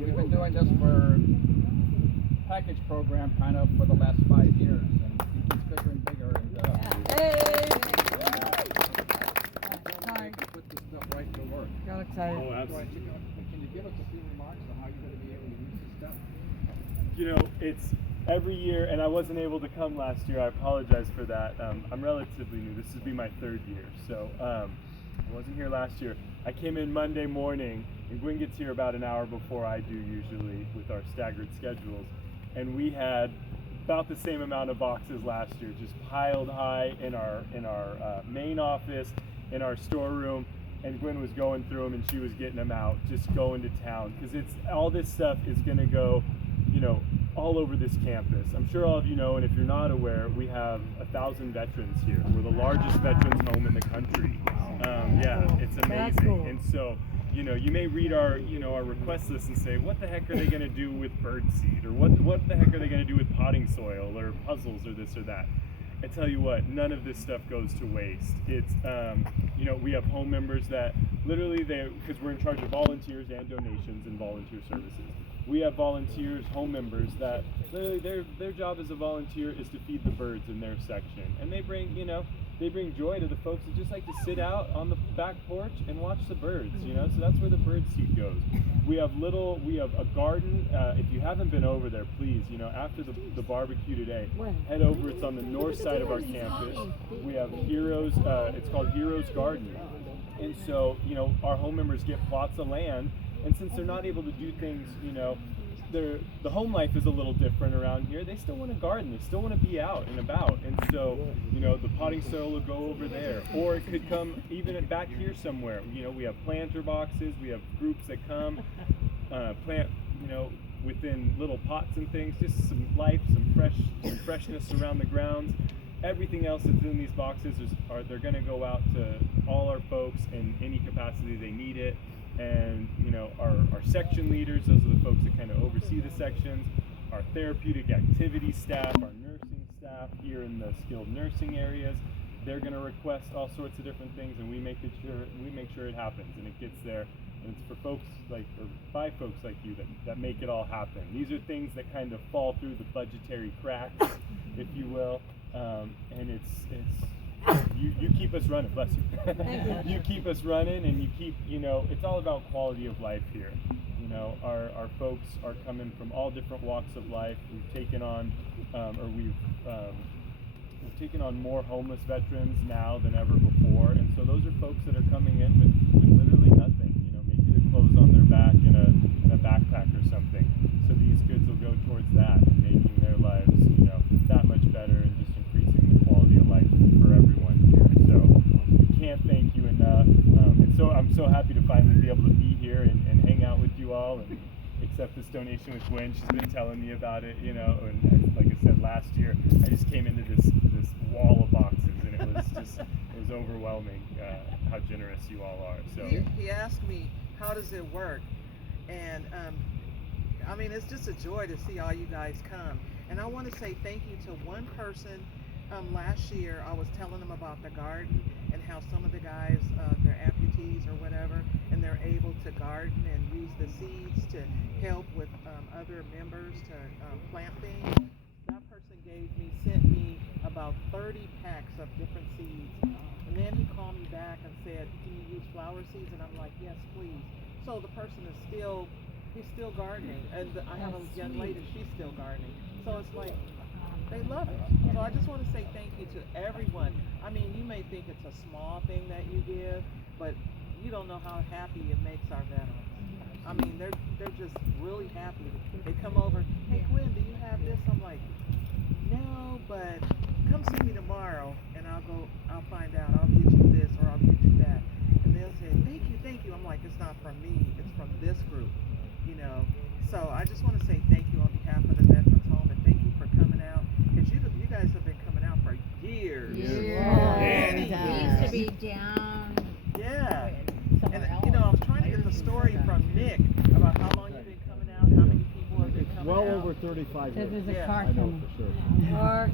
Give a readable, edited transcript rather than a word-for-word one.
we've been doing this for package program kind of for the last 5 years, and it keeps bigger and bigger. And Hey! trying to put this stuff right to work. Got excited. Oh, absolutely. Can you give us a few remarks on how you're going to be able to use this stuff? You know, it's every year, and I wasn't able to come last year. I apologize for that. I'm relatively new. This will be my 3rd year, so I wasn't here last year. I came in Monday morning, and Gwen gets here about an hour before I do usually with our staggered schedules, and we had about the same amount of boxes last year, just piled high in our main office, in our storeroom, and Gwen was going through them and she was getting them out, just going to town, because it's all this stuff is going to go, you know, all over this campus. I'm sure all of you know, and if you're not aware, we have 1,000 veterans here. We're the largest veterans home in the country. Yeah, it's amazing. And so, you know, you may read our, our request list and say, what the heck are they going to do with birdseed, or what the heck are they going to do with potting soil, or puzzles, or this or that? I tell you what, none of this stuff goes to waste. It's, we have home members that literally because we're in charge of volunteers and donations and volunteer services. We have volunteers, home members that literally their job as a volunteer is to feed the birds in their section, and they bring joy to the folks that just like to sit out on the back porch and watch the birds. So that's where the bird seed goes. We have a garden. If you haven't been over there, please, after the barbecue today, head over. It's on the north side of our campus. We have Heroes. It's called Heroes Garden, and so our home members get plots of land. And since they're not able to do things, the home life is a little different around here. They still want to garden. They still want to be out and about. And so, the potting soil will go over there. Or it could come even back here somewhere. We have planter boxes. We have groups that come, plant, within little pots and things. Just some life, some freshness around the grounds. Everything else that's in these boxes they're going to go out to all our folks in any capacity they need it. And our section leaders, those are the folks that kind of oversee the sections, our therapeutic activity staff, our nursing staff here in the skilled nursing areas, they're going to request all sorts of different things, and we make sure it happens and it gets there. And it's for folks by folks like you that make it all happen. These are things that kind of fall through the budgetary cracks, if you will, and it's you keep us running, bless you. You keep us running, and you keep, it's all about quality of life here. Our folks are coming from all different walks of life. We've taken on, we've taken on more homeless veterans now than ever before, and so those are folks that are coming in with literally nothing. Maybe their clothes on their back and a backpack or something. So these goods will go towards that, and making their lives, that much better, and just increasing the quality of life for everyone here. So we can't thank you enough. And so I'm so happy to finally be able to be here and hang out with you all and accept this donation with Gwen. She's been telling me about it, and like I said last year, I just came into this wall of boxes, and it was overwhelming how generous you all are. So he asked me, how does it work? And it's just a joy to see all you guys come. And I want to say thank you to one person. Last year, I was telling them about the garden and how some of the guys, they're amputees or whatever, and they're able to garden and use the seeds to help with other members to plant things. That person sent me about 30 packs of different seeds. And then he called me back and said, can you use flower seeds? And I'm like, yes, please. So the person he's still gardening. And I have a young lady, she's still gardening. So it's like, they love it. So I just want to say thank you to everyone. You may think it's a small thing that you give, but you don't know how happy it makes our veterans. They're just really happy. They come over, hey Gwen, do you have this? I'm like, no, but come see me tomorrow and I'll find out. I'll get you this or I'll get you that. And they'll say, thank you. I'm like, it's not from me, it's from this group, So I just want to say thank you on behalf of the Veterans Home, and thank you for coming out, because you guys have been coming out for years. Yeah. We used to be down. Yeah. And And I was trying to get the story from Nick about how long you've been coming out, how many people have been coming out. Well over 35 years. There's a Yeah. car I know coming. for sure. Or